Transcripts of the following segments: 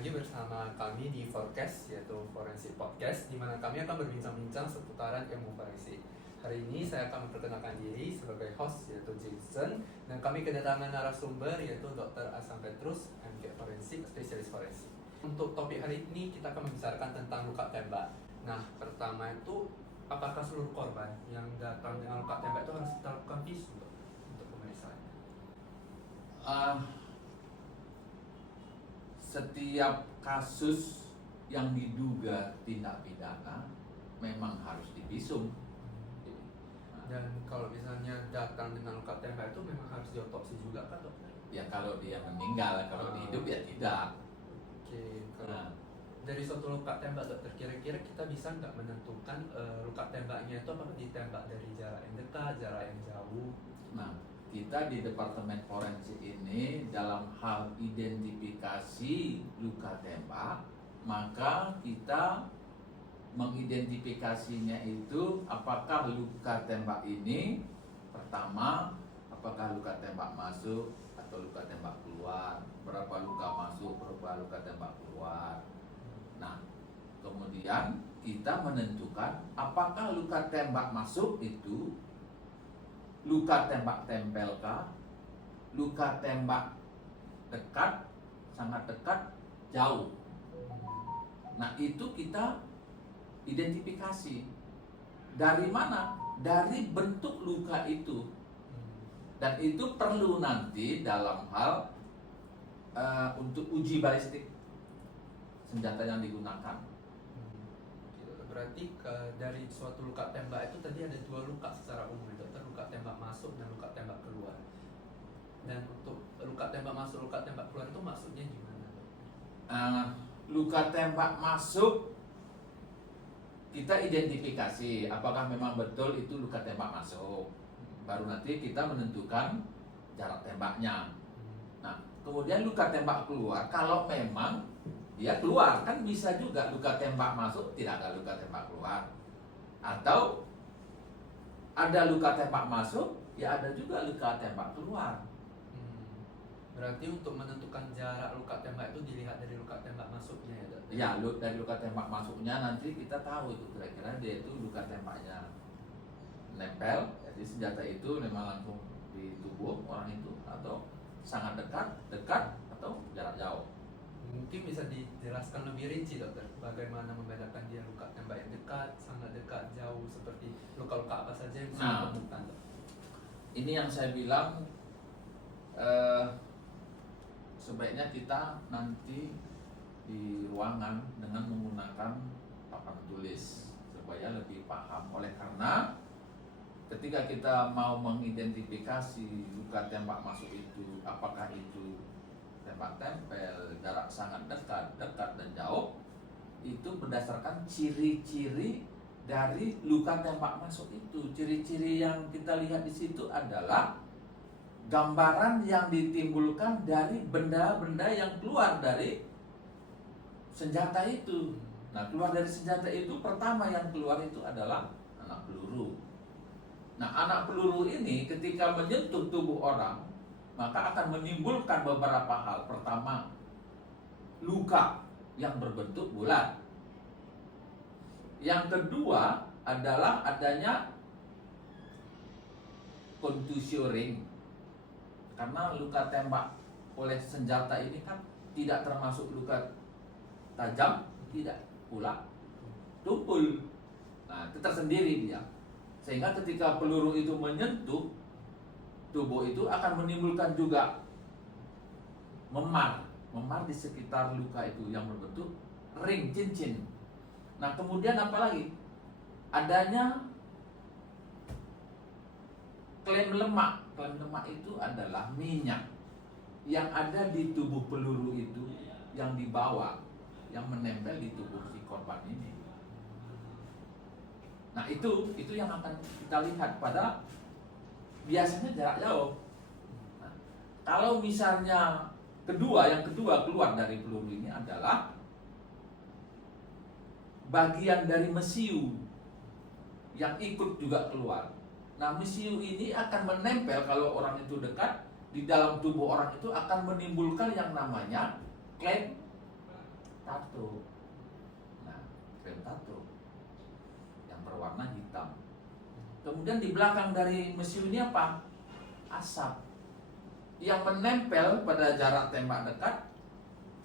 lagi bersama kami di Forecast, yaitu Forensik Podcast, di mana kami akan berbincang-bincang seputaran ilmu forensik. Hari ini saya akan memperkenalkan diri sebagai host, yaitu Jason, dan kami kedatangan narasumber, yaitu Dr. Asam Petrus, MK Forensik, spesialis forensik. Untuk topik hari ini kita akan membicarakan tentang luka tembak. Nah, pertama itu, apakah seluruh korban yang datang dengan luka tembak itu harus kita lakukan visum untuk pemeriksaan? Setiap kasus yang diduga tindak pidana memang harus divisum. Dan kalau misalnya datang dengan luka tembak itu memang harus diotopsi juga kan, dokter? Ya kalau dia meninggal, kalau hidup ya tidak. Oke, kalau dari suatu luka tembak, dokter, kira-kira kita bisa nggak menentukan luka tembaknya itu apakah ditembak dari jarak yang dekat, jarak yang jauh? Nah, kita di Departemen Forensik ini dalam hal identifikasi luka tembak, maka kita mengidentifikasinya itu apakah luka tembak ini pertama, apakah luka tembak masuk atau luka tembak keluar, berapa luka masuk, berapa luka tembak keluar. Nah, kemudian kita menentukan apakah luka tembak masuk itu luka tembak tempelkah, luka tembak dekat, sangat dekat, jauh. Nah, itu kita identifikasi. Dari mana? Dari bentuk luka itu. Dan itu perlu nanti dalam hal untuk uji balistik senjata yang digunakan. Berarti dari suatu luka tembak itu tadi ada dua luka secara umum, dokter, luka tembak masuk dan luka tembak keluar. Dan untuk luka tembak masuk, luka tembak keluar itu maksudnya gimana, dokter? Luka tembak masuk kita identifikasi apakah memang betul itu luka tembak masuk. Baru nanti kita menentukan jarak tembaknya. Nah, kemudian luka tembak keluar, kalau memang dia keluar, kan bisa juga luka tembak masuk, tidak ada luka tembak keluar. Atau ada luka tembak masuk, ya ada juga luka tembak keluar. Berarti untuk menentukan jarak luka tembak itu dilihat dari luka tembak masuknya ya, dokter? Ya, dari luka tembak masuknya nanti kita tahu itu kira-kira dia itu luka tembaknya nempel, jadi senjata itu memang langsung di tubuh orang itu, atau sangat dekat, atau jarak jauh. Mungkin bisa dijelaskan lebih rinci, dokter, bagaimana membedakan dia luka tembak yang dekat, sangat dekat, jauh, seperti luka-luka apa saja yang bisa ditemukan, dokter? Ini yang saya bilang sebaiknya kita nanti di ruangan dengan menggunakan papan tulis supaya lebih paham. Oleh karena ketika kita mau mengidentifikasi luka tembak masuk itu, apakah itu tembak tempel, jarak sangat dekat dan jauh, itu berdasarkan ciri-ciri dari luka tembak masuk itu. Ciri-ciri yang kita lihat di situ adalah gambaran yang ditimbulkan dari benda-benda yang keluar dari senjata itu. Nah, keluar dari senjata itu, pertama yang keluar itu adalah anak peluru. Nah, anak peluru ini ketika menyentuh tubuh orang, maka akan menimbulkan beberapa hal. Pertama, luka yang berbentuk bulat. Yang kedua adalah adanya contusio ring. Karena luka tembak oleh senjata ini kan tidak termasuk luka tajam, tidak pula tumpul. Nah, itu tersendiri dia. Sehingga ketika peluru itu menyentuh tubuh itu akan menimbulkan juga memar di sekitar luka itu yang berbentuk ring, cincin. Nah, kemudian apa lagi? Adanya klaim lemak. Klaim lemak itu adalah minyak yang ada di tubuh peluru itu, yang dibawa, yang menempel di tubuh si korban ini. Nah, itu yang akan kita lihat pada biasanya jarak jauh. Nah, kalau misalnya yang kedua keluar dari peluru ini adalah bagian dari mesiu yang ikut juga keluar. Nah, mesiu ini akan menempel kalau orang itu dekat di dalam tubuh orang itu, akan menimbulkan yang namanya klaim tato. Nah, krem tato yang berwarna hitam. Kemudian di belakang dari mesin ini apa? Asap yang menempel pada jarak tembak dekat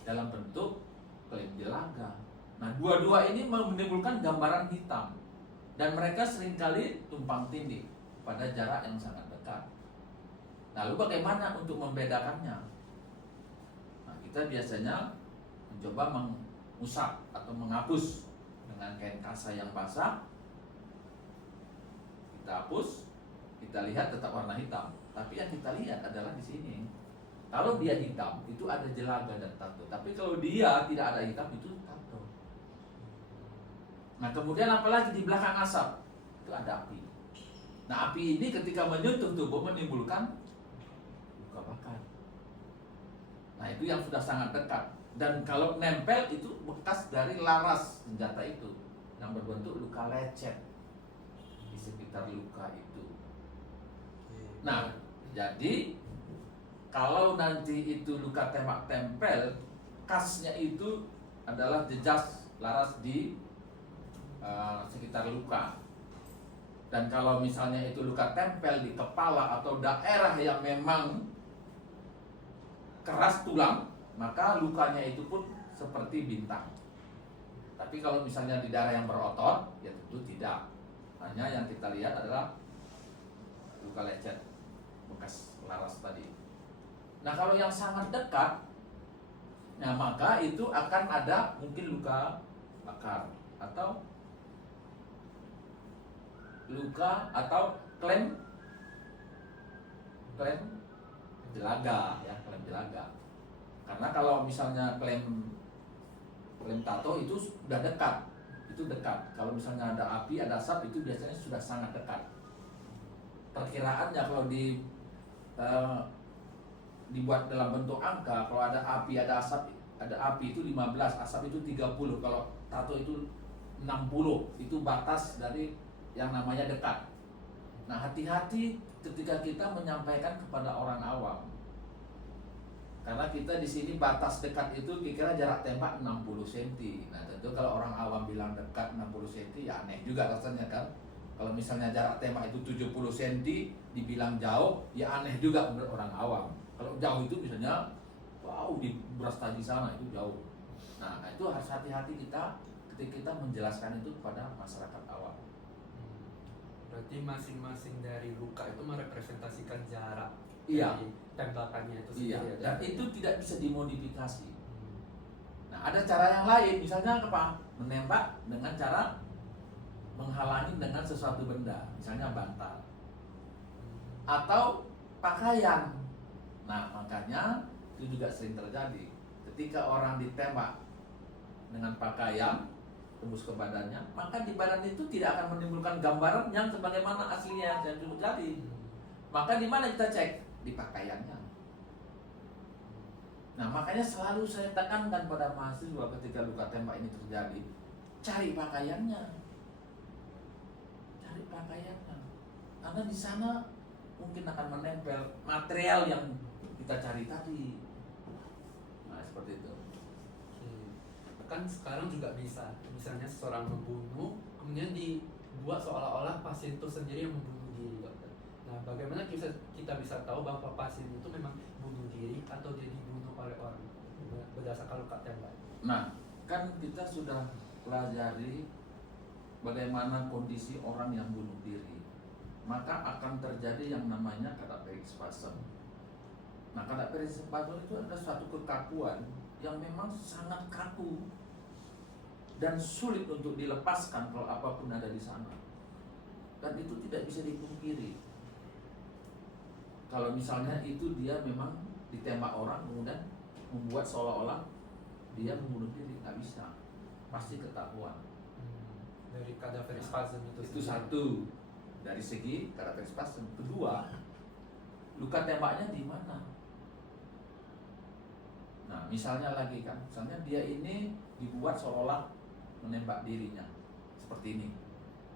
dalam bentuk klaim jelaga. Nah, dua-dua ini menimbulkan gambaran hitam dan mereka seringkali tumpang tindih pada jarak yang sangat dekat. Lalu bagaimana untuk membedakannya? Nah, kita biasanya mencoba mengusap atau menghapus dengan kain kasa yang basah. Kita hapus, kita lihat tetap warna hitam. Tapi yang kita lihat adalah di sini. Kalau dia hitam, itu ada jelaga dan tato. Tapi kalau dia tidak ada hitam, itu tato. Nah, kemudian apalagi di belakang asap, itu ada api. Nah, api ini ketika menyentuh tubuh menimbulkan luka bakar. Nah, itu yang sudah sangat dekat. Dan kalau nempel itu bekas dari laras senjata itu yang berbentuk luka lecet di sekitar luka itu. Nah, jadi kalau nanti itu luka tembak tempel, khasnya itu adalah jejas laras di sekitar luka. Dan kalau misalnya itu luka tempel di kepala atau daerah yang memang keras tulang, maka lukanya itu pun seperti bintang. Tapi kalau misalnya di daerah yang berotot, ya tentu tidak. Hanya yang kita lihat adalah luka lecet bekas laras tadi. Nah, kalau yang sangat dekat, nah maka itu akan ada mungkin luka bakar atau luka atau klaim jelaga, ya, klaim jelaga. Karena kalau misalnya klaim tato itu sudah dekat, itu dekat. Kalau misalnya ada api, ada asap, itu biasanya sudah sangat dekat. Perkiraannya kalau dibuat dalam bentuk angka, kalau ada api, ada asap, ada api itu 15, asap itu 30, kalau tato itu 60, itu batas dari yang namanya dekat. Nah, hati-hati ketika kita menyampaikan kepada orang awam. Karena kita di sini batas dekat itu kira-kira jarak tembak 60 cm. Nah, tentu kalau orang awam bilang dekat 60 cm, ya aneh juga rasanya kan. Kalau misalnya jarak tembak itu 70 cm, dibilang jauh, ya aneh juga menurut orang awam. Kalau jauh itu misalnya, wow, di Brastagi sana itu jauh. Nah, itu harus hati-hati kita ketika kita menjelaskan itu kepada masyarakat awam. Berarti masing-masing dari luka itu merepresentasikan jarak Iya. dari tembakannya itu Iya, sendiri. dan itu tidak bisa dimodifikasi. Nah, ada cara yang lain, misalnya apa? Menembak dengan cara menghalangi dengan sesuatu benda, misalnya bantal atau pakaian. Nah, makanya itu juga sering terjadi. Ketika orang ditembak dengan pakaian tembus ke badannya, maka di badan itu tidak akan menimbulkan gambaran yang sebagaimana aslinya yang disebut tadi. Maka di mana kita cek? Di pakaiannya. Nah, makanya selalu saya tekankan pada mahasiswa ketika luka tembak ini terjadi, cari pakaiannya. Cari pakaiannya. Karena di sana mungkin akan menempel material yang kita cari tadi. Nah, seperti itu. Kan sekarang juga bisa, misalnya seseorang membunuh, kemudian dibuat seolah-olah pasien itu sendiri yang membunuh diri, dokter. Nah, bagaimana kita bisa tahu bahwa pasien itu memang bunuh diri atau dia dibunuh oleh orang berdasarkan luka tembak? Nah, kan kita sudah pelajari bagaimana kondisi orang yang bunuh diri. Maka akan terjadi yang namanya cadaveric spasm. Nah, cadaveric spasm itu adalah suatu kekakuan yang memang sangat kaku dan sulit untuk dilepaskan kalau apapun ada di sana. Dan itu tidak bisa dipungkiri. Kalau misalnya itu dia memang ditembak orang kemudian membuat seolah-olah dia membunuh diri, nggak bisa, pasti ketahuan. Dari cadaveric spasm Itu satu dari segi cadaveric spasm. Kedua, luka tembaknya di mana? Nah, misalnya lagi kan, misalnya dia ini dibuat seolah menembak dirinya seperti ini.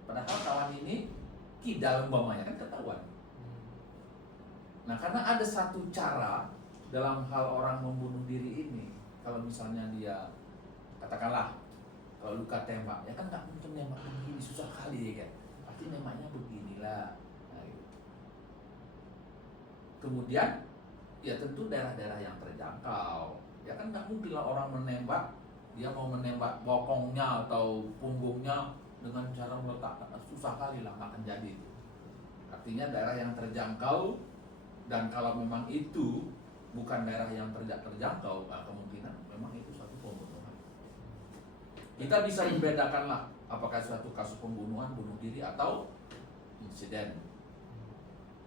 Padahal kawan ini kidal umpamanya kan ketahuan. Nah, karena ada satu cara dalam hal orang membunuh diri ini, kalau misalnya dia katakanlah kalau luka tembak, ya kan nggak mungkin nembak begini, susah kali ya kan. Pasti nembaknya beginilah. Nah, gitu. Kemudian ya tentu daerah-daerah yang terjangkau. Ya kan nggak mungkin lah orang menembak, dia mau menembak bokongnya atau punggungnya dengan cara meletakkan, susah kali lah, nggak akan jadi itu. Artinya daerah yang terjangkau, dan kalau memang itu bukan daerah yang terjangkau, kemungkinan memang itu suatu pembunuhan. Kita bisa membedakan lah apakah suatu kasus pembunuhan, bunuh diri atau insiden.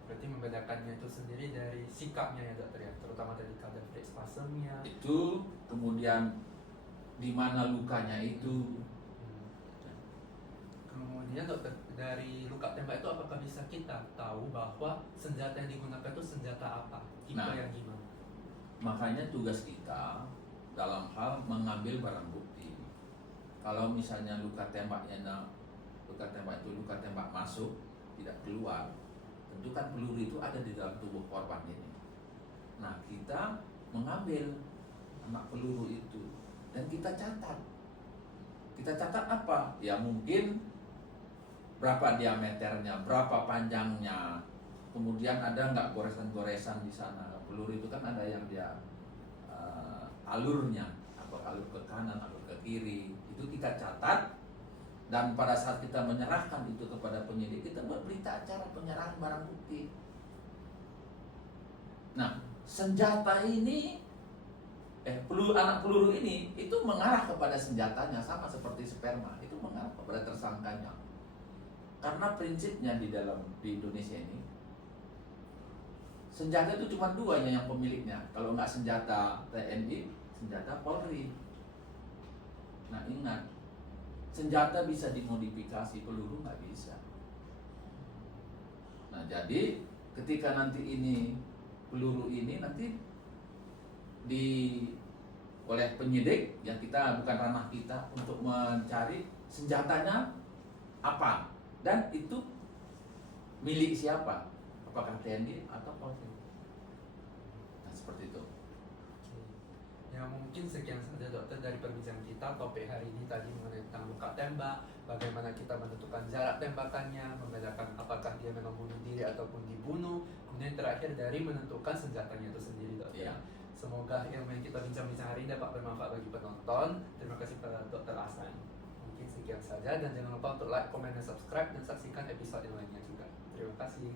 Berarti membedakannya itu sendiri dari sikapnya ya dokter ya, terutama dari kadar spasmnya. Itu kemudian di mana lukanya itu. Kemudian dokter, dari luka tembak itu apakah bisa kita tahu bahwa senjata yang digunakan itu senjata apa? Tipe Nah, yang gimana? makanya tugas kita dalam hal mengambil barang bukti. Kalau misalnya luka tembak itu luka tembak masuk, tidak keluar, tentu kan peluru itu ada di dalam tubuh korban ini. Nah, kita mengambil anak peluru itu dan kita catat. Kita catat apa? Ya mungkin berapa diameternya, berapa panjangnya, kemudian ada nggak goresan-goresan di sana. Peluru itu kan ada yang dia alurnya, apa alur ke kanan, alur ke kiri, itu kita catat. Dan pada saat kita menyerahkan itu kepada penyidik, kita buat berita acara penyerahan barang bukti. Nah, senjata ini, anak peluru ini itu mengarah kepada senjatanya, sama seperti sperma, itu mengarah kepada tersangkanya. Karena prinsipnya di Indonesia ini, senjata itu cuma dua yang pemiliknya. Kalau nggak senjata TNI, senjata Polri. Nah ingat, senjata bisa dimodifikasi, peluru nggak bisa. Nah jadi ketika nanti ini peluru ini nanti oleh penyidik, yang kita bukan ranah kita untuk mencari senjatanya apa dan itu milik siapa, apakah TNI atau Polri. Nah seperti itu. Ya mungkin sekian saja dokter dari perbincangan kita. Topik hari ini tadi mengenai tentang luka tembak, bagaimana kita menentukan jarak tembakannya, membedakan apakah dia memang bunuh diri ataupun dibunuh, kemudian terakhir dari menentukan senjatanya itu sendiri dokter. Iya. Semoga ilmu yang kita bincang-bincang hari ini dapat bermanfaat bagi penonton. Terima kasih kepada Dr. Hasan. Mungkin sekian saja dan jangan lupa untuk like, komen, dan subscribe dan saksikan episode yang lainnya juga. Terima kasih.